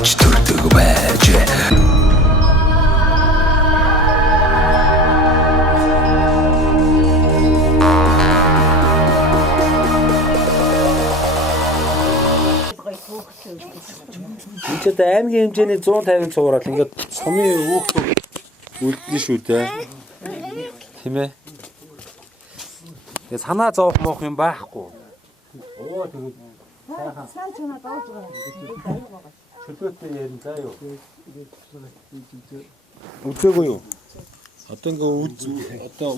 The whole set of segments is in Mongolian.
Хөвч төрдөг байж. Ингээд аймгийн хэмжээний 150-ын цуврал ингээд сумын өөхөд үлдэн шүү дээ. Тийм ээ. Тэгээ санаа зовох моох юм байхгүй. Оо тэгээд Сайн чанаа доож байгаа. чөлөөтэй ярин заа юу. Үзээгүй юу? Одоо ингээ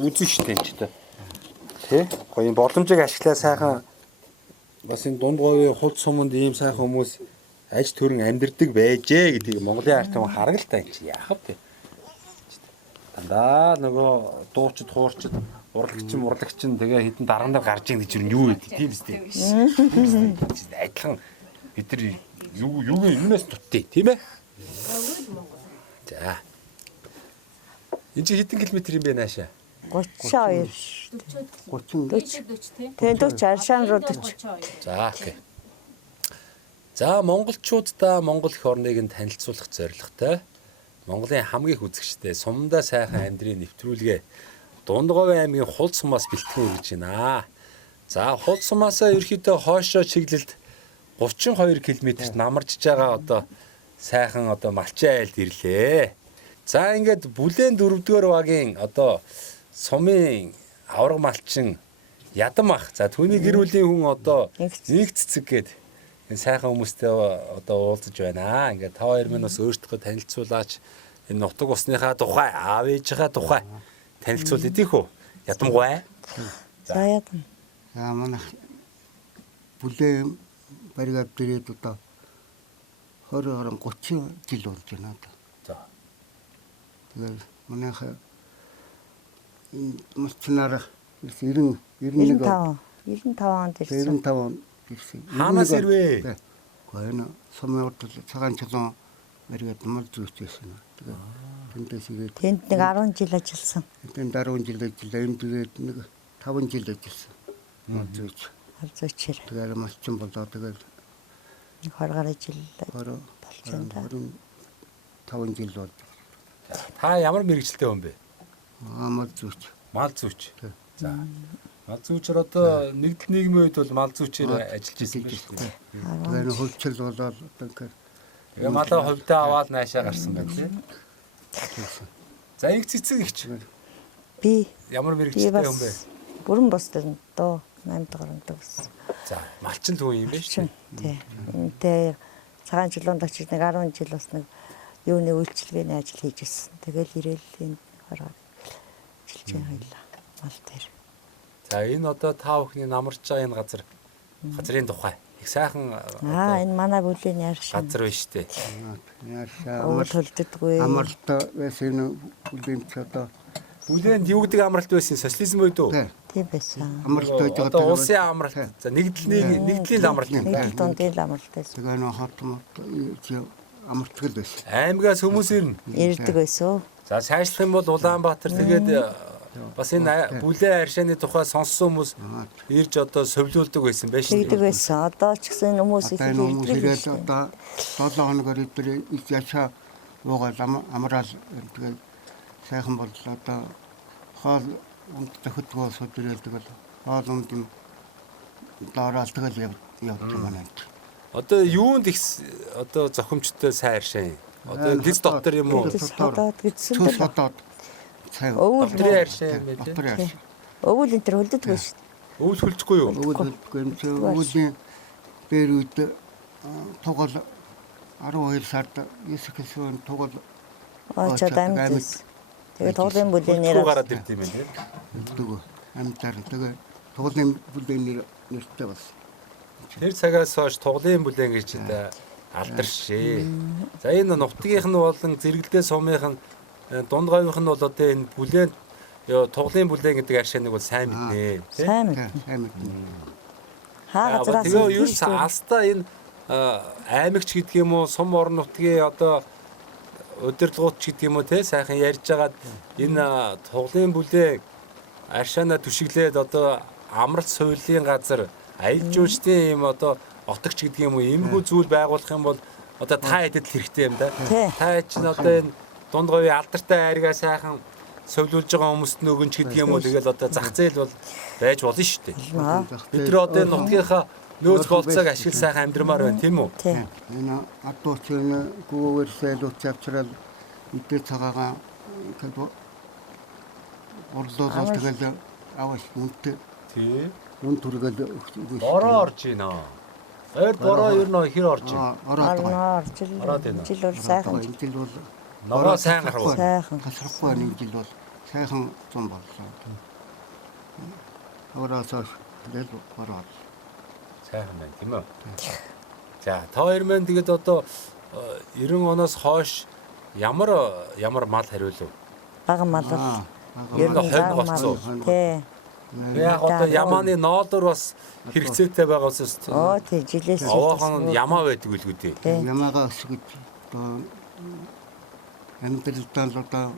үзэн штэ энэ ч та. Тэ? Гоё боломжийг ашиглаа сайхан бас энэ дунд говийн хулд суманд ийм сайхан хүмүүс аж төрөн амьдэрдэг байжээ гэдгийг Монголын ард түмэн харгалтай энэ чи яах вэ? Дандаа нөгөө дуучид хуурчид урлагч тэгээ хитэн дараандаа гарч ийн гэж юу гэдэг тийм үстэй. Адилхан бид нар юунаас туттай тийм ээ? За. Энэ чи хитэн километр юм бэ наашаа? 32. 40. Тэгээд 40 аршаан руу 40. За окей. За монголчуудаа Монгол эх орныг нь танилцуулах зорилготой Монголын хамгийн их үзэгчтэй сумдаа сайхан амьдрын нэвтрүүлгээ Дундговын аймгийн Хулд сумаас бэлтгэн үргэж байна. За Хулд сумаасаа ерөөхдөө хоошоо чиглэлд 32 км-т намарчж байгаа одоо сайхан одоо малчин айлд ирлээ. За ингээд бүлээн 4-р багийн одоо сумын авраг малчин ядам ах. За түүний гэр бүлийн хүн одоо нэг цэцэг гээд энэ сайхан хүмүүстэй одоо уулзаж байна. Ингээд та хоёр минь бас өөртөө танилцуулаач. Энэ нутаг усныхаа тухай, аав ээжийнхаа тухай танилцуул идэх үү? Ядамгүй. За ядам. За манай бүлээн баригад дээрээ одоо 20-30 жил болж байна одоо. За. Тэгээд манайхаа мөчнөр 95 онд ирсэн. 95 он ирсэн. Хаанаас ирвэ? Гойно сумын урд цагаан чулуун баригад мал зүйчсэн. Тэгээд тэндээс ирээд Тэнд нэг 10 жил ажилласан. тэнд 10 жил ажиллаа. Энд тэгээд нэг 5 жил ажилласан. Мал зүйч. Харзуучээр Тэгээд малчин болоо тэгээд 20 гаруй жил болчихсон да. 5 жил бол. Та ямар мэрэгчлээ хүн бэ? Мал зүйч. Мал зүйч. За. Мал зүйчээр одоо нэгдэл нийгмийн үед бол мал зүйчээр ажиллаж ирсэн гэж байна. Тэгээд хөлчл болоод ингээд Тэгээ малаа хувьдаа аваад наашаа гарсан байна тийм. За их цэцэг ихч. Би Ямар мэрэгчлээ хүн бэ? бүрэн босдол доо 8 дугаар ондог гэсэн. За малчин түүн юм байна шүү. Тий. Энтэй цагаан чулуунд очиж нэг 10 жил бас нэг юуны үйлчилгээний ажил хийж ирсэн. Тэгэл ирээл энэ хороо жилжээ хоёлаа мал дээр. За энэ одоо та бүхний намарч байгаа энэ газрын тухай их сайхан Энэ манай бүлийн яаршаа. газар байна шүү дээ. яашаа Өвөл төлдөггүй. амралт байсан бүлээн ч одоо Бүлэнд юу гэдэг амралт байсан? Социализм үед үү? Тийм байсан. амралт байж байгаа. Одоо улсын амралт. За нэгдлийн амралт юм. Нэг дундын амралт байсан. Тэгээ нөө хотмот амралтгал байсан. Аймгаас хүмүүс ирнэ. Ирдэг байсан. За цаашлах юм бол Улаанбаатар тэгээд бас энэ бүлээн аршааны тухай сонссон хүмүүс ирж одоо совлуулдаг байсан байж Ирдэг шүү дээ. байсан. Одоо ч гэсэн хүмүүс их Одоо энэ хүмүүс ирдэг ирээд байсан. одоо 7 хоногор өдөр яшаа уугаад амраал тэгээ сайхан боллоо одоо хоол унд тохидгоо сүдэрэл тэгэл хоол унд нь доороо тэгэл явдаг манайд. Одоо юунд их одоо зохимжтой сайн аршаа юм. Одоо гис доктор юм уу? Одоо гэдсэн Цус дээр одоо цай өвөл Докторын аршаа юм байлээ. доктор яаш. өвөл энэ төр хөлдөггүй шүү дээ. Өвөл хүлцэхгүй юу? Өвлийн дээр үед тугал 12 сард Есүсийн тугал Очоод амьдсан. Тэгээд тоглоом бүлээнээр Руу гараад ирд юм байна тийм. дөгөө амьдаар тэгээ тугалын бүлээнээр нэртэй бас. Тэр цагаас хойш тоглоом бүлээн гэж алдаршээ. За энэ нутгийнх нь болон зэрэгэлдээ сумынх нь дунд говийнх нь бол одоо энэ бүлээн тоглоом бүлээн гэдэг аршааныг бол сайн мэднэ. сайн мэд. Амьд. Хаа газраас Тэгээ ер нь алстаа энэ аймагч гэдэг юм уу сум орон нутгийн одоо удирдлагууд ч гэдэг юм уу те сайхан ярьж байгаад энэ тоглоом бүлээн аршаана түшиглээд одоо амралт суйлын газар аялал жуулчдын юм одоо отогч гэдэг юм уу иймэрхүү зүйл байгуулах юм бол одоо та хэдэд хэрэгтэй юм да. Тий. Та чинь одоо энэ дунд говийн алдартай айргаа сайхан совлуулж байгаа хүмүүст нөгөнч гэдэг юм уу тэгэл одоо зах зээл бол байж болно шүү дээ. Наа. Бид нар одоо энэ нутгийнхаа нөөц болцоог ашиг сайхан амьдрмаар байна тийм үү? Тий. Энэ атуучин гүүгээр сэлүүч авчрал идэ цагаага орлоол тэгэл авах үнтэй Тий. үн түргэл өгч. Бороо орж байна. Ойр бороо ер нь хэр орж байна? Ороод байгаа. Орноор Ороод байна. жил бол сайхан Энэ жил бол Ногоо сайн гарав. сайхан. тасрахгүй энэ жил бол сайхан зам болсон. Ороосоо тэгэл ороод. Сайхан байна тийм үү? За та хоёр маань тэгээд одоо 90 оноос хойш ямар мал хариулв? Бага мал бол Ер нь хонь болцсон. тий. Яг одоо ямааны ноолор бас хэрэгцээтэй байгаа учраас Оо тий жилээс овоохон нь ямаа байдаг үлгүү дээ. Тий. Ямаага өсгөж одоо амьдралдаа л одоо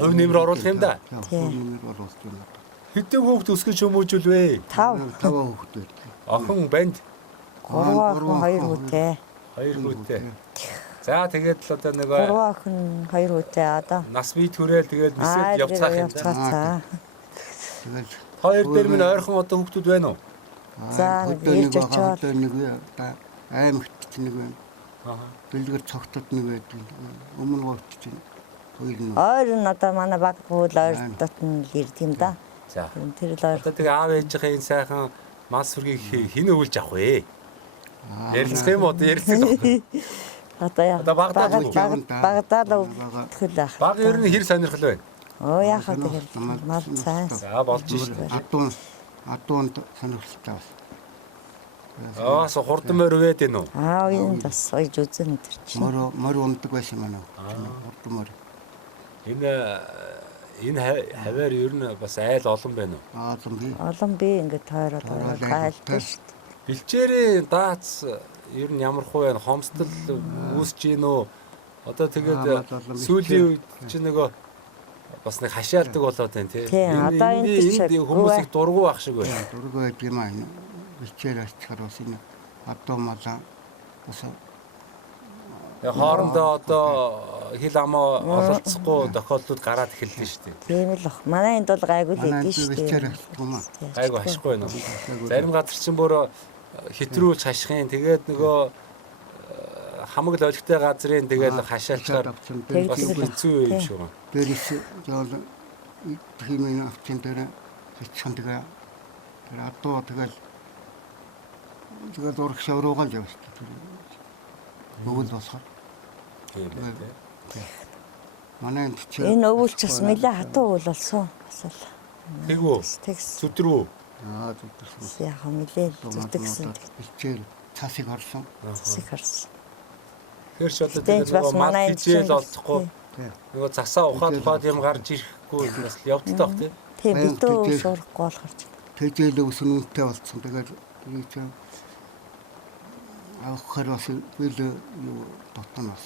Хөв нэмэр оруулах юм да. Тий. Нэмэр оруулах юм. Хэдэн хүүхд өсгөж хүмүүжүүлвэ? 5 Таваа хүүхдтэй. Охин банд 3 охин 2 хүүтэй. 2 хүүтэй. За тэгээд л одоо нөгөө 3 охин 2 хүүтэй одоо. нас бий түрээл тэгээд нисээд явцгаах юм да. явцгаацаа. Тэгэл Хоёр дээр минь ойрхон одоо хүүхдүүд байна уу? За, нэг ирж очоод. нэг одоо аймагт ч нэг байна. Аа. Бэлгэр цогтод нэг байдаг. Өмнө гоот чинь хоёр нь. Ойр нь одоо манай баг гуул ойр дотн л ирд юм да. За. Тэр л ойр. Одоо тэгээ аав ээжийнхээ энэ сайхан мас сүргийг хэн өвлж авах вэ? Ярилцах юм уу? Одоо ярилцах юм. Одоо яа. Одоо Багдад уу? Багдад л өвтгөл ах. Баг ер нь хэр сонирхол байна? Оо яхаа тэгэл мал сайн. За болж шүү дээ. Адуунд сонирхолтой бас. Аа со хурдан морь өвөд энэ үү? Аа энэ бас ойж үзэн тэр чинь. Мөр ундаг байсан манай. Хурдан мөр. Энэ хаваар ер нь бас айл олон байна уу? Зам би. Олон би ингээд тойроод гайлтай шүү дээ. Бэлчээрийн даац ер нь ямар хуу байна? Хомсдол үүсэж гин үү? Одоо тэгээд сүүлийн үед чи нөгөө бас нэг хашаалдаг болоод байна тий. Одоо энэ чинь хүмүүсийг дургу ах шиг байна. Дургүй байд юм аа. Бэлчээр ачаар бас энэ адуу малаа бас Хоорондоо одоо хил амаа ололцохгүй тохиолдлууд гараад эхэллээ шүү дээ. Тийм л бах. Манай энд бол гайгүй л манай эдэн шүү бэлчээр дээ. ачдаг юм аа. Гайгүй ашихгүй байна уу? Зарим газар чинь бүр хэтрүүлж хашихын тэгээд нөгөө хамаг л олигтой газрын тэгээд хашаалчаар бас хэцүү юм шиг байна. Дээрээс жоо химийн авчин дээр хичсэн тэгээ тэр адуу тэгэл урах шавруугаал явж тэр өгөл босгоо. Тийм байна. Манай энд чи Энэ өвөлч бас нэлээ хатуу өвөл болсон. Бас л. Тэгвүү. Тэгс Зүтрүү. зүтгэсэн. яг нэлээ зүтгэсэн. Бэлчээр цасыг орсон. Засыг харсан. Тэр ч одоо Тэнд тэгээд бас нөгөө мал манай энд хижээл чинь- олдохгүй нөгөө засаа ухаад юм гарч ирэхгүй бас явдалтай бах тий. Тийм Баян битүү тэгжээ. шуурахгүй болохоор ч. Тэжээл өсөн үнэтэй болсон. Тэгээд юу ч авахар бас бил юу дотноос.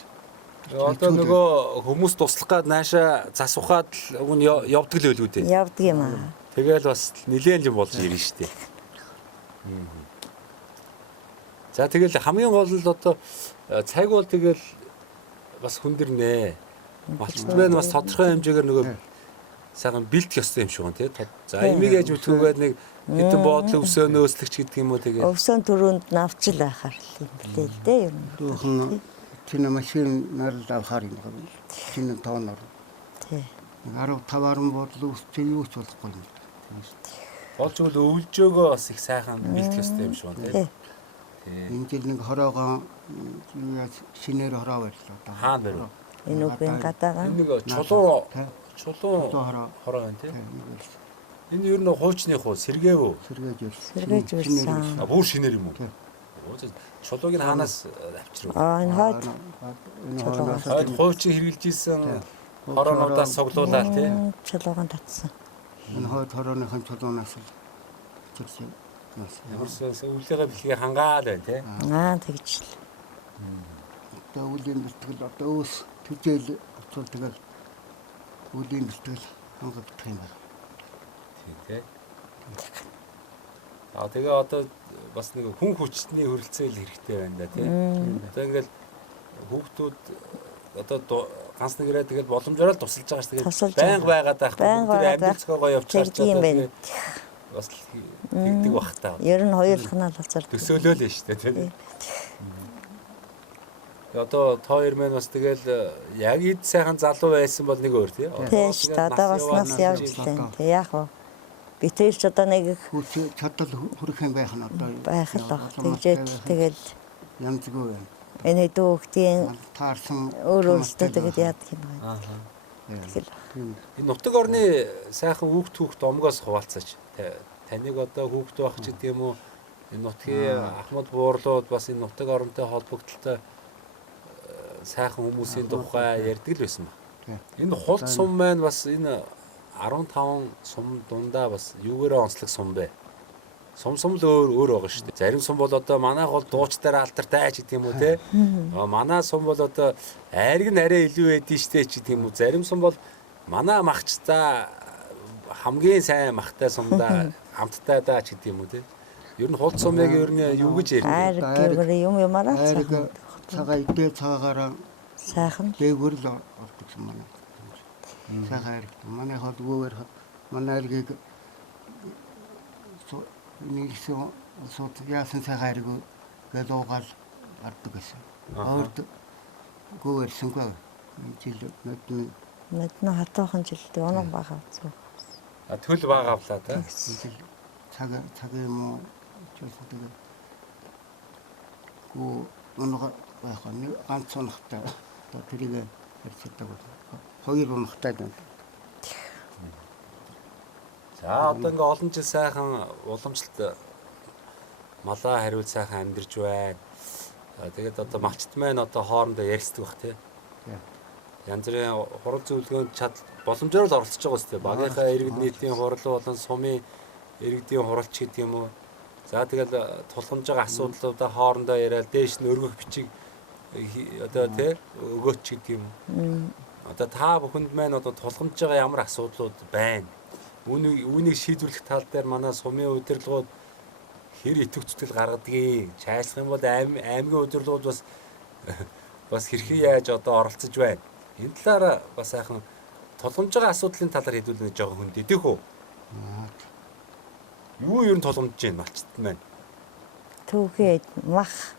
Одоо нөгөө хүмүүс туслах гад нааша зас ухаад л уг нь явдаг л байлгүй дээ. Явдаг юм аа. Тэгэл бас нилээн юм болж ирнэ шүү дээ. За тэгэл хамгийн гол нь одоо цаг бол тэгэл бас хүндэрнэ. Малчтмэн бас тодорхой хэмжээгээр нөгөө сайхан бэлдэх ёстой юм шиг байна тий. За эмиг ээж мөтгөөгээд нэг хэдэн боодлоо өсөө нөөслөгч гэдэг юм уу тэгээ. Өвсөн төрөнд навчил байхаар л юм блээ л дээ юм. Түүхэн чинь машин нарл авахар юм байна. Чинь тоонор. Тий. 15 аран бодол үсч юу ч болохгүй юм. Болж өгөл өвлжөөгөө бас их сайхан бэлдэх ёстой юм шиг байна тий. Тий. Энэ жил нэг хороогоо шинээр хороо байлаа. Хаана барив? Энэ үгийн гадаагаа. Энэ нэг чулуу Чулуу хороо. хороо байна тий. Энэ ер нь хуучных уу сэргээв үү? Сэргээж ирсэн. Сэргээж ирсэн. А бүр шинээр юм уу? Тий. Чулууг нь хаанаас авчирв? Энэ хойд Энэ хороогоос Хойд хуучин хэрэгжилж исэн хороонуудаас цуглуулаад тий. чулууган татсан. энэ хойд хорооныхон чулуунаас л чигсэн. Ямарсан өвлөгээ бэлгээ хангаал байна тий. Аа тэгж л. Одоо үлийн бэлтгэл одоо өөс тэжээл очвол тэгэл үлийн бэлтгэл хангагдах юм байна. Тийм тий. Тэгээ одоо бас нэг хүн хүчний хөрөлцөөл хэрэгтэй байна да тий. Одоо ингээл хүүхдүүд одоо ганц нэгээрээ тэгэл боломжоор л тусалж байгаа ш тэгээд байнга байгаад байхгүй тэр амьдрал зохиогоо явуулчихар чаддаг бас тэгдэг бах та. Ер нь хоёулахнаа л уцаар төсөөлөөл нь штэ тий. Одоо тоо хоёр маань бас тэгэл яг ид сайхан залуу байсан бол нэг өөр тий. Тийм шүү дээ. Одоо бас нас явж байна. Тэг яах вэ? Би тэр ч одоо нэг хүч чадал хүрэх юм байх нь одоо байх л баг. Тэгжээд тэгэл янзгүй байна. энэ дүүхтийн Таарсан өөрөөсөө тэгээд яадаг юм байна. Тэгэл Энэ нутаг орны сайхан хүүхд омгоос хуваалцаач. Таныг одоо хүүхд байх ч гэдэг юм уу? Энэ нутгийн Ахмад буурлууд бас энэ нутаг оронтой холбогдлолтой сайхан хүмүүсийн тухай ярьдаг л байсан ба. Энэ хулт сум маань бас энэ 15 сум дундаа бас юугаараа онцлог сум бэ? Сум л өөр байгаа шүү дээ. Зарим сум бол одоо манайх бол дуучдаар алдартай ч гэдэг юм уу те. Манай сум бол одоо айраг нь арай илүү байдэн штэ ч гэдэг юм уу. Зарим сум бол манай махчтаа хамгийн сайн махтай сумдаа хамттай даа ч гэдэг юм уу те. Ер нь хулт сумыг ер нь юу гэж ярьдаг? айраг юмараа айраг цагаа идэ цагаараа сайхан дээгүүр л ордог юм манай. Сайхан айраг. Манай хадгүйгээр манай айргийг нэгсэн сууд яасан сайхан айраг гэж уугаал ордог гэсэн. Өөрт гүүэрсэнгүй жил мэднэ хатуухан жилдээ унаг бага зү. Төл бага авлаа та. цаг юм уу чөлөө тэгээ. Гүү унаг байх нь ганц унагтай. Одоо тэрийг ярьцдаг бол хоёр унагтай байна. За одоо ингээ олон жил сайхан уламжлалт малаа хариул сайхан амьдарч байна. Тэгээд одоо малчт маань одоо хоорондоо ярилцдаг бах тий. Янз бүрийн хурал зөвлөгөөнд боломжоор л оролцож байгаа үстэй. Багийнхаа иргэд нийтийн хурал болон сумын иргэдийн хуралч гэдэг юм уу. За тэгэл тулгамж байгаа асуудлуудаа хоорондоо яриад дээш нь өргөх бичиг одоо тий өгөөч гэдэг юм. Одоо та бүхэнд маань одоо тулгамж байгаа ямар асуудлууд байна? Үүнийг шийдвэрлэх тал дээр манай сумын удирдлагууд хэр идэвхжил гаргадгийг чайлах юм бол аймгийн удирдлагууд бас хэрхэн яаж одоо оролцож байна. Энэ талаараа бас сайхан тулгамж байгаа асуудлын талаар хэдүүлнэ жоохон хүндэтэх үү? Юу ер нь тулгамдж байна малчт маань? Түүхий мах.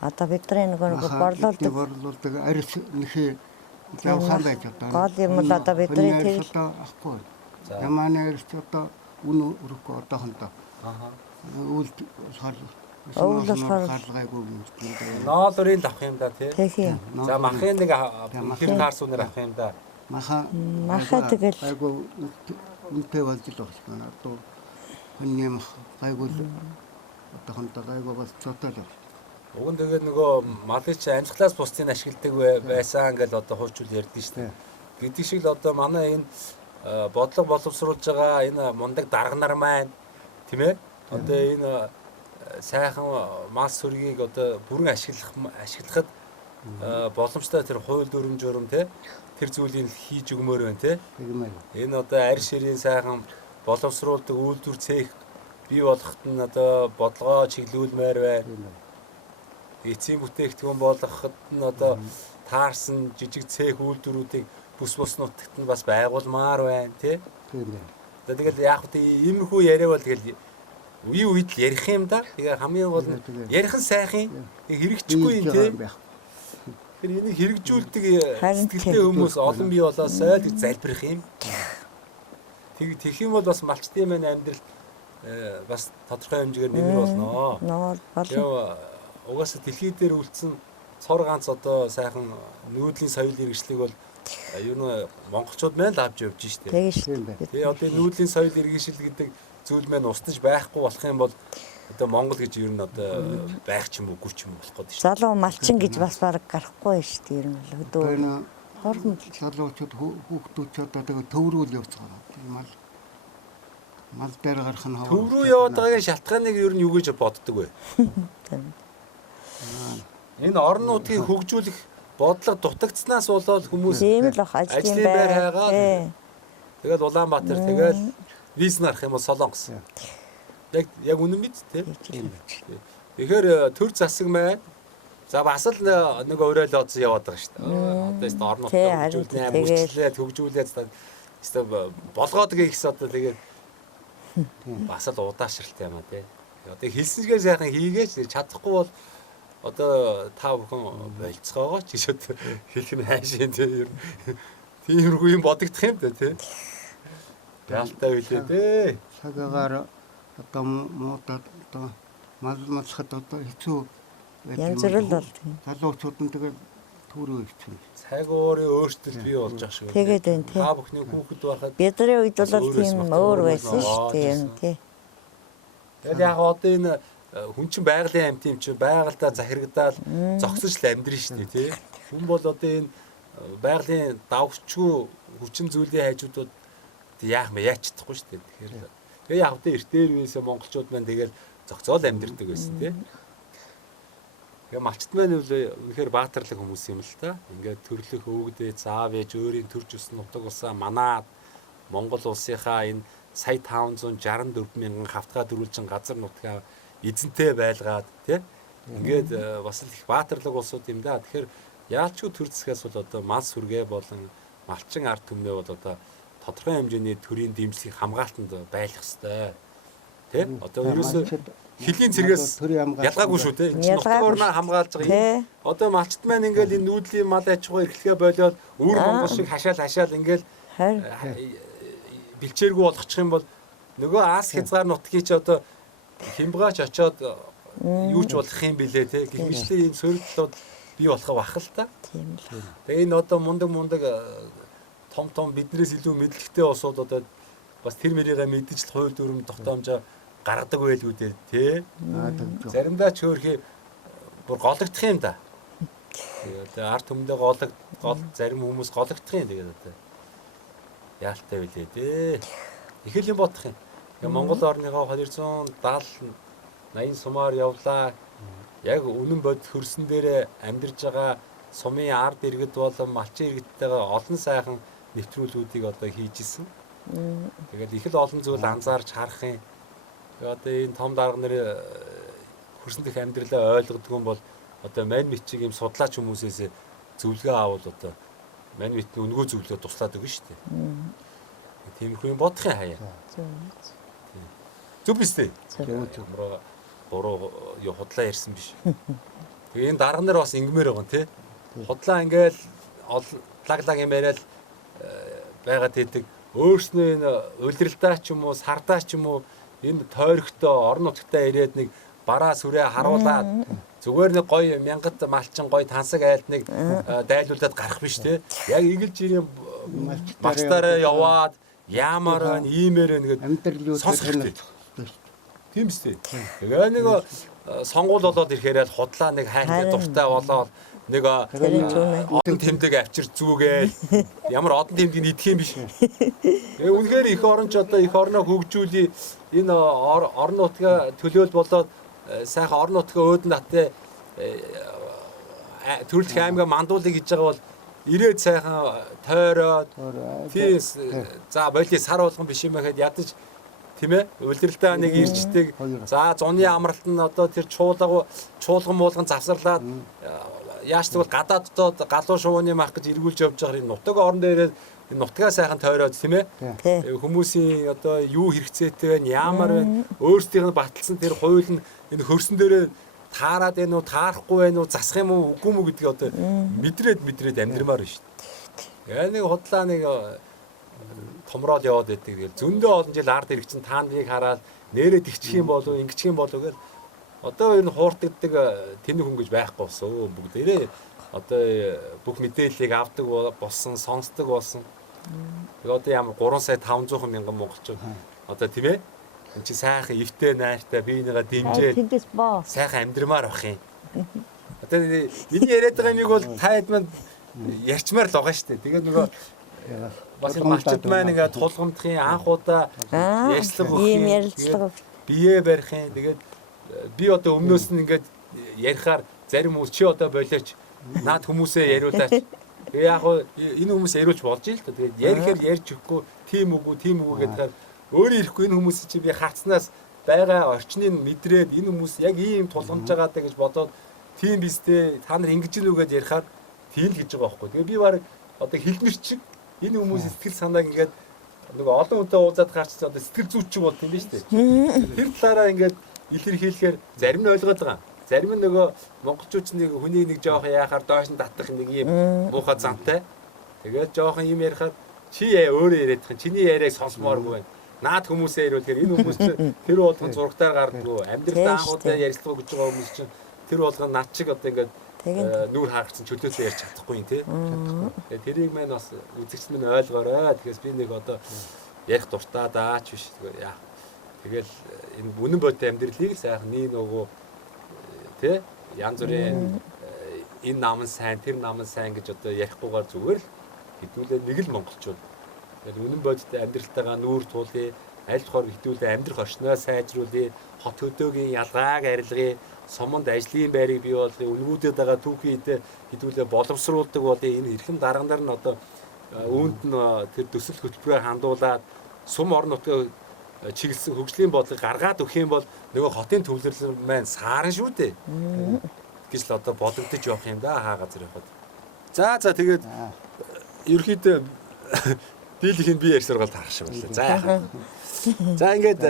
Одоо бидний нэг борлуулдаг арьс нэхий явхаа байж одоо. Гол юм л одоо бидний тэр ахгүй. Ямааны арьс одоо үн өрөхгүй одоохондоо. Үлд хаалгайгүй юм. Ноолрын авах юм да тий. Тэхий. За махын нэг хэр таарсунаар авах юм да. Маха тэгэл айгүй үнэтэй болж л байна. Одоо өнөөм айгүй одоохондоо айгүй бол цотол. Уг нь тэгээд нөгөө малыч амжилтлаас бусдыг ашигладаг байсан гэж одоо хуучул ярьдэн шүү дээ. Гэдэг шиг л одоо манай энэ бодлого боловсруулж байгаа энэ мундаг дарга нар маань тийм ээ. Одоо энэ сайхан мал сүргийг одоо бүрэн ашиглахад боломжтой тэр хууль дүрм журам тий тэр зүйлийг хийж өгмөр байна тий. Энэ одоо арь ширийн сайхан боловсруулдаг үйлдвэр цех бий болгоход нь одоо бодлогоо чиглүүлмээр байна. Эцсийн бүтээгдэхүүн болгоход нь одоо таарсан жижиг цех үйлдвэрүүдийг бус нутагт нь бас байгуулмаар байна тий. Тэгэл яг хөө иймэрхүү яриа бол тэгэл үе үед л ярих юм да. Тэгээ хамгийн гол нь ярих нь сайхан хэрэгжихгүй юм тий. Тэгэхээр энийг хэрэгжүүлдэг сэтгэлтэй хүмүүс олон бий болоосай гэж залбирх юм. Тэгэх юм бол бас малчтын маань амьдрал бас тодорхой хэмжээгээр нэмэр болно. Ноо угаасаа дэлхий дээр үлдсэн цор ганц одоо сайхан нүүдлийн соёл иргэшлиг бол ер нь монголчууд маань л авч явж штэ. Тэгээ одоо нүүдлийн соёл иргэшил гэдэг зүйл маань устж байхгүй болох юм бол одоо Монгол гэж ер нь одоо байх ч юм уу гүч юм болох гээд штэ. Залуу малчин гэж бас бараг гарахгүй штэ ер нь л өдөө. Хорхон залуучууд хүүхдүүд одоо тэгээ төв рүү л явж байгаа. Мал дээр гарах нь төв рүү яваад байгаагийн шалтгааныг ер нь юу гэж боддог вэ? Энэ орон нутгийг хөгжүүлэх бодлого дутагдсанаас болоод хүмүүс ийм л ажлын байр хайгаад тэгэл Улаанбаатар тэгэл виз нарах юм бол Солонгос. Яг үнэн биз те. Тэгэхээр төр засаг маань за бас л нэг өрөөл оцсон яваад байгаа шүү дээ. Одоо орнот хөгжүүлнэ, мөрчлээд хөгжүүлээд одоо болгоод гихс одоо тэгээд бас л удаашралтай юм а тий. Одоо хэлсэнгээ сайхан хийгээч чадахгүй бол одоо та бүхэн болцоогоо ч гэж одоо хэлэх нь хайшин тий. Тиймэрхүү юм бодогдох юм да тий. Галтай үлээ дээ. цагаагаар одоо муудад одоо малмалхад одоо хэцүү Янз бүр л бол тийм. залуучууд нь тэгээд түрүү хэцүү. Цаг өөрийн өөртөл бий болж байгаа шүү. Тэгээд байна тий. Та бүхний хүүхэд байхад Бидний үед бол тийм өөр байсан шүү дээ юм тий. тэгэл яг одоо энэ хүн чинь байгалийн амьт юм чинь байгальдаа захирагдаал зогсож л амьдрын шүү дээ тий. Хүн бол одоо энэ байгалийн давхчгүй хүчин зүйлийн хажуудууд яах мэ яач чадахгүй шүү дээ. Тэгэхээр тэгээ яг одоо эртээр үеэсээ монголчууд маань тэгэл зогцоол амьдэрдэг байсан тий. Тэгээ малчт маань үнэхээр баатарлаг хүмүүс юм л та. Ингээд төрлөх өвгдөө заав ээж өөрийн төрж өссөн нутаг улсаа манаад Монгол улсынхаа энэ сая 564 мянган хавтгаа дөрвөлжин газар нутгаа эзэнтэй байлгаад тий. Ингээд бас л их баатарлаг улсууд юм да. Тэгэхээр яалчгүй төр засгаас бол одоо мал сүргээ болон малчин ард түмнээ бол одоо тодорхой хэмжээний төрийн дэмжлэгийг хамгаалтанд байлгах ёстой. Тэ? Одоо ерөөсөө хилийн цэргээс ялгаагүй шүү те. Энэ нутаг орноо хамгаалж байгаа юм. Одоо малчт маань ингээд энэ нүүдлийн мал аж ахуй эрхлэгээ болоод өөр Монгол шиг хашаал ингээд бэлчээргүй болгочих юм бол нөгөө аас хязгаар нутгийг чи одоо хямбгаач очоод юу ч болох юм билээ те. Гэх мэтлээ энэ сөрөглөлүүд бий болох бах л та. Тийм л. Тэгээ энэ одоо мундаг том биднээс илүү мэдлэгтэй улсууд одоо бас тэр мэрийгээ мэдж л хууль дүрм тогтоомжоо гаргадаг байлгүй дээ тий. Заримдаа ч хөөрхий бүр гологдох юм да. Тэгээ ард түмэндээ гол зарим хүмүүс гологдох юм тэгээд одоо яалтай билээ дээ. Их л юм бодох юм. Тэгээ Монгол орныхоо 270 80 сумаар явлаа. Яг үнэн бод хөрсөн дээрээ амьдарж байгаа сумын ард иргэд болон малчин иргэдтэйгээ олон сайхан нэвтрүүлгүүдийг одоо хийж исэн. Тэгээд их л олон зүйл анзаарч харах юм. Одоо энэ том дарга нарын хөрсөн дэх амьдралаа ойлгодог юм бол одоо мань мичиг юм судлаач хүмүүсээс зөвлөгөө авал одоо мань митний өнгөө зөвлөгөө туслаад өгнө шүү дээ. Тиймэрхүү юм бодох юм хаяа. Зүг биз дээ. Буруу юу худлаа ярьсан биш. Тэгээ энэ дарга нар бас ингэмээр байгаа тий. Худлаа ингээл лаглаг юм яриад байгаад идэг. Өөрснөө энэ улиралдаа ч юм уу, сардаа ч юм уу энэ тойрогтой орон нутгтаа ирээд нэг бараа сүрээ харуулад зүгээр нэг гоё мянгат малчин гоё тансаг айлтныг дайлуулад гарах биш те. Яг игэлж ирийн малчтаараа яваад яамаар иймээр нэгэд амьдрал юу сонсох тийм үстэй. Тэгээ нэг сонгуул болоод ирэхээр л худлаа нэг хайртай дуртай болоод нэг одон тэмдэг авчир зүүгээл ямар одон тэмдгийг идэх юм биш. Тэгээ үнэхээр их орон ч одоо их орноо хөгжүүлээ энэ орон нутгаа төлөөл болоод сайхан орон нутгаа өөдөн таттай төрөлх аймгаа мандуулыг хийж байгаа бол ирээд сайхан тойроод тий за боли сар болгон биш юм гэхэд ядаж тийм ээ улиралдаа нэг ирчдэг за зуны амралт нь одоо тэр чуулган муулган завсарлаад яашдаг бол гадааддод галуу шувууны мах гэж эргүүлж явж байгаа энэ нутаг орон дээрээ энэ нутгаа сайхан тойроод тийм ээ хүмүүсийн одоо юу хэрэгцээтэй байна яамаар байна өөрсдийнх нь баталсан тэр хууль нь энэ хөрсөн дээрээ таарад байна уу таарахгүй байна уу засах юм уу үгүй мүү гэдгийг одоо мэдрээд амьдрмаар байна шүү дээ. Яг нэг худлаа нэг томроод яваад байдаг. Тэгэл зөндөө олон жил ард иргэцэн таандыг хараад нэрээд игчих юм болов ингэчих юм болов гэл одоо ер нь хууртагддаг тэнэг хүн гэж байхгүй болсон бүгдээрээ одоо бүх мэдээллийг авдаг болсон сонсдог болсон. Тэгээ одоо ямар 3 сая 500 мянган монголчууд одоо тийм ээ энэ чи сайхан эвтэй найртай биенийгээ дэмжээд сайхан амьдрмаар байх юм. Одоо энэ яриад байгаа юмыг бол та хэд манд ярьчмаар л байгаа шүү дээ. Тэгээд нөгөө бас энэ малчд маань ингээ тулгамдахын анх удаа ярьцлага өгөх бие барих юм. Тэгээд би одоо өмнөөс нь ингээд ярихаар зарим хүмүүс чи одоо болооч наад хүмүүсээ яриулаач. Тэгээ яг энэ хүмүүс яриулж болж ий л та. Тэгээд ярихээр ярьж өгөхгүй тийм үгүй гэдгээр өөрөө ирэхгүй энэ хүмүүсийг чи би хацнаас байгаа орчныг мэдрээд энэ хүмүүс яг ийм тулгамж байгаа даа гэж бодоод тийм бистэй та нар ингэж гинүү гэж ярихаар тийм л гэж байгаа байхгүй. Тэгээ би баг одоо хэлмэрч шиг энэ хүмүүсийн сэтгэл санааг ингээд нөгөө олон хүнтэй уулзаад гарч одоо сэтгэл зүйч болт юм биш үү? Тэр талаараа ингээд илэрхийлэхээр зарим нь ойлгоод байгаа. Зарим нь нөгөө монголчууд нэг хүний нэг жоох яахаар доош нь татах нэг юм муухай зантай. Тэгээд жоохон юм ярихаар чи өөрөө яриад байгаа. Чиний яриаг сонсмооргүй байна. Наад хүмүүсээ ирүүлэхээр энэ хүмүүс тэр болгон зурагтаар гардггүй. Амьдралдаа анхудаа ярилцлага гэж байгаа хүмүүс чинь тэр болгон над шиг одоо ингээд нүүр хаагцсан чөлөөтэй ярьж чадахгүй юм тий. Тэгээд тэрийг маань бас үзэгч минь ойлгоорой. Тэгэхээр би нэг одоо ярих дуртай даач биш. Тэгэл энэ үнэн бодит амьдралыг сайхан нэг нөгөө тий янз бүрийн энэ наман сайн тэр наман сайн гэж одоо ярихгүйгээр зүгээр л хэдүүлээ нэг л монголчууд. Тэгэхээр үнэн бодит амьдралтайгаа нүүр туулъя, аль болохоор хэдүүлээ амьдрах орчноо сайжруулъя, хот хөдөөгийн ялгааг арилгая, суманд ажлын байрыг бий болгоё, өнгүүдэд байгаа түүхийд хэдүүлээ боловсруулдаг болъё. Энэ эрхэм даргандар нь одоо үүнд нь тэр төсөл хөтөлбөрөөр хандуулаад сум орон нутгийн чиглэсэн хөгжлийн бодлого гаргаад өгөх юм бол нөгөө хотын төвлөрөл маань саарна шүү дээ. Гэж л одоо бодогдож явах юм да хаа газар явахад. За тэгээд ерөөхдөө дийлийнх нь би ярьж сургаалт харах шиг байна. За яах. За ингээд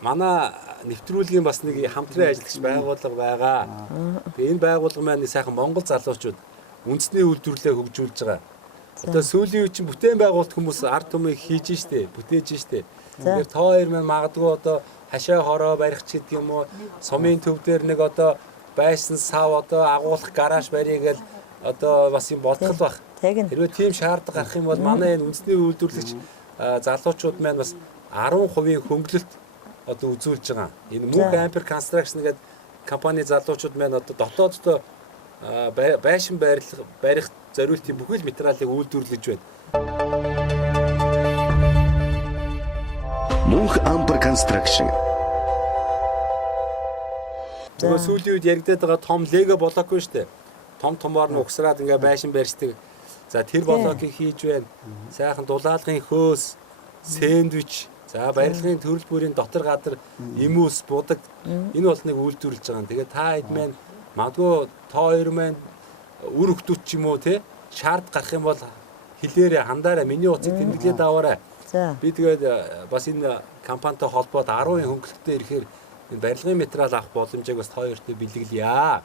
манай нэвтрүүлгийн бас нэг хамтран ажиллагч байгууллага байгаа. Тэгээ энэ байгууллага маань сайхан Монгол залуучууд үндэсний үйлдвэрлэлээ хөгжүүлж байгаа. Одоо сүүлийн үеийн бүтээн байгуулалт хүмүүс ард түмийг хийж штэ, бүтээж штэ. Тэгэхээр тоо хоёр маань магадгүй одоо хашаа хороо барих ч гэдэг юм уу, сумын төв дээр нэг одоо байсан сав одоо агуулах гараж барья гэл одоо бас юм бодгол бах. Хэрвээ тийм шаардлага гарах юм бол манай энэ үндэсний үйлдвэрлэгч залуучууд маань бас 10% хөнгөлөлт одоо үзүүлж байгаа. Энэ Мөнх Ампер Construction гэдэг компани залуучууд маань одоо дотооддоо байшин барих зориултын бүхэл материалыг үйлдвэрлэж байна. Мөнх Ампер Construction. Тэгээ сүүлийн үед яригдаад байгаа том лего блокгүй шүү дээ. Томоор нь угсраад ингээ байшин барьждаг. За тэр блокийг хийж байна. Сайхан дулаалгын хөөс, сэндвич, за барилгын төрөл бүрийн дотор гадар имүүс, будаг энэ бол нэг үйлдвэрлэж байгаа. Тэгээ та хэд маань магадгүй тоо хоёр маань үр хөвгтүүд ч юм уу те шаард гарах юм бол хэлээрээ хандаараа миний утсыг тэмдэглээд аваарай. Би тэгээд бас энэ компанитай холбоод 10% хөнгөлөлтөд ирэхээр энэ барилгын материал авах боломжийг бас хоёртой бэлгэлье.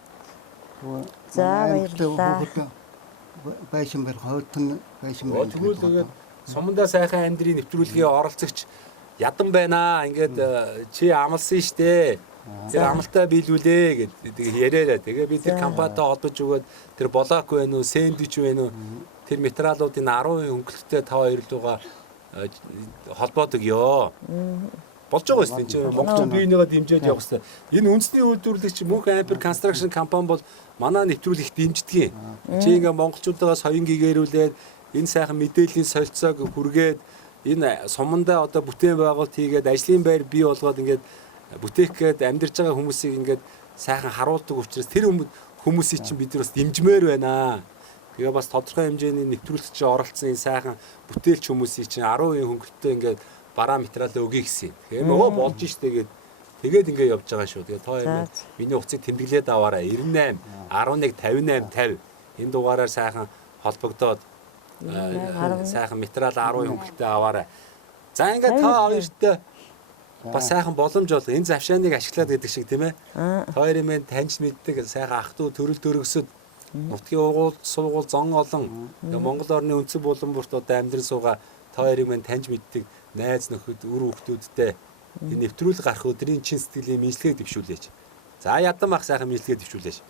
За баярлалаа. Байшин барих хойдон байшин барих. Тэгвэл тэгээд сумандаа сайхан амьдрийн нэвтрүүлгийн оролцогч ядан байна. Ингээд чи амлсан штэ. Тэр амлалтаа биелүүлээ гэдэг яриараа. Тэгээ би тэр компанитай холбож өгөөд тэр блок байна уу, сэндвич байна уу? Тэр материалуудын 10% хөнгөлөлтөд та хоёр лугаа холбоод өгөө. Болж байгаа шүү дээ. Монголчууд биенийгээ дэмжиж явах хэрэгтэй. Энэ үндэсний үйлдвэрлэгч Мөнх Ампер Construction компани бол манай нэвтрүүлэгт дэмждэг юм. Чи ингээ монголчуудаа соён гэгэрүүлээд энэ сайхан мэдээллийн солилцоог хүргээд энэ сумандаа одоо бүтээн байгуулалт хийгээд ажлын байр бий болгоод ингээд бүтээх гээд амьдарч байгаа хүмүүсийг ингээд сайхан харуулдаг учраас тэр хүмүүсийг чинь бид нар бас дэмжмээр байна. Тэгээ бас тодорхой хэмжээний нэвтрүүлэгч оролцсон энэ сайхан бүтээлч хүмүүсийг чинь 10% хөнгөлөлтөд ингээд бараа материалаа өгье гэсэн. Тэгэхээр нөгөө болж штэ тэгээд ингээд явж байгаа шүү. Тэгээ тоо юм миний утсыг тэмдэглээд аваарай. 98 11 58 50 энэ дугаараар сайхан холбогдоод сайхан материал 10% хөнгөлөлтөд аваарай. За ингээд та хоёрт бас сайхан боломж олго. Энэ завшааныг ашиглаад гэдэг шиг тийм ээ. Хоёрын маань таньж мэддэг сайхан ах トゥ төрөл төрөсөд нутгийн угуул суугуул зон олон Монгол орны үндсэн буланбурт одоо амьдран суугаа та хоёрыг маань таньж мэддэг найз нөхөд үр хүүхдүүдтэй нэвтрүүлэг гарах өдрийн чин сэтгэлийн мэдлэгийг дэвшүүлээч. За ядан мах сайхан мэдлэгийг дэвшүүлээч.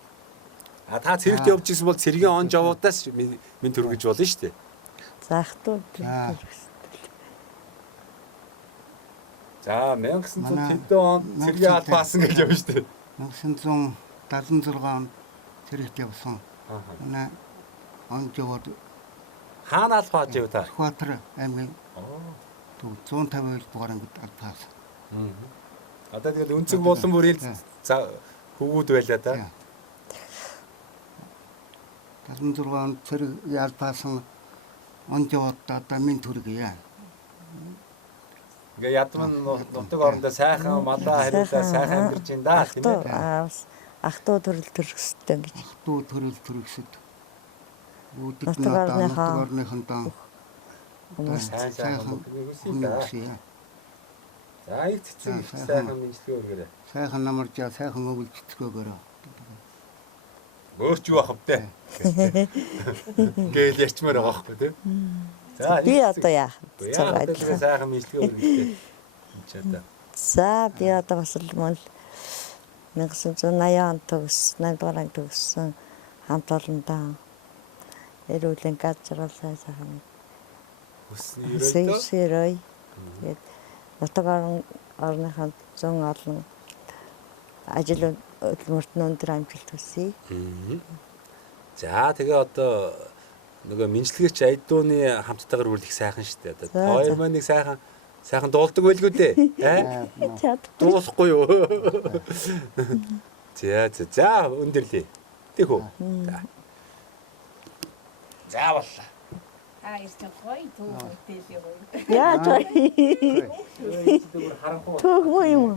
Та цэрэгт явж ирсэн бол цэргийн он жавуудаас минь төргөж болно шүү дээ. За ах トゥ За 1970 он цэргийн албаасан гэж явна шүү дээ. 1976 он цэрэгт явсан. Манай он жавууд хаана албааж яв та? Сүхбаатар аймгийн 150 дугаар ангид албаас. Одоо тэгэл өнцөг болон бүрийн хөвгүүд байлаа да. 76 он цэрэг ялбаасан он жавууд одоо минь төргийа. Ингээ ядман нутаг орондоо сайхан малаа хариулаа сайхан амьдарч ин даа тийм ээ. Ах トゥ төрөл төрөстэй гэж. Ах トゥ төрөл төрөсөд. Үүдд Нутаг орныхоо орныхондоо хүмүүс Сайхан үгүй да. За их цэцэг их сайхан мэдлэгээ өргөрөө. Сайхан намарч сайхан өвөлцгөөгөөрөө. Бөөч юу ах вдэ. Гээл ярьчмаар байгаа байхгүй тийм. За би одоо яах вэ? яа тэгээ сайхан мэдлэгээ өргөдөө. Чи одоо. За би одоо бас л мөн 1980 онд төгссөн, 8 дугаар анги төгссөн хамт олондоо эрүүлийн газраа сайхан Хүсний өрөөдөө. Сэрэй. Тэгээд нутаг орныхаа зүүн олон ажил хөдөлмөрт нь өндөр амжилт хүсье. За тэгээ одоо нөгөө минжлэгч айдууны хамттайгаар үрлэх сайхан шүү дээ. Одоо хоёр маань нэг сайхан дуулдаг байлгүй дээ. Дуусахгүй юу? За өндөрлөө. Тэг хөө. За боллоо. Ist doch heute, Яа чай. Харанхуй. Төгмөө юм.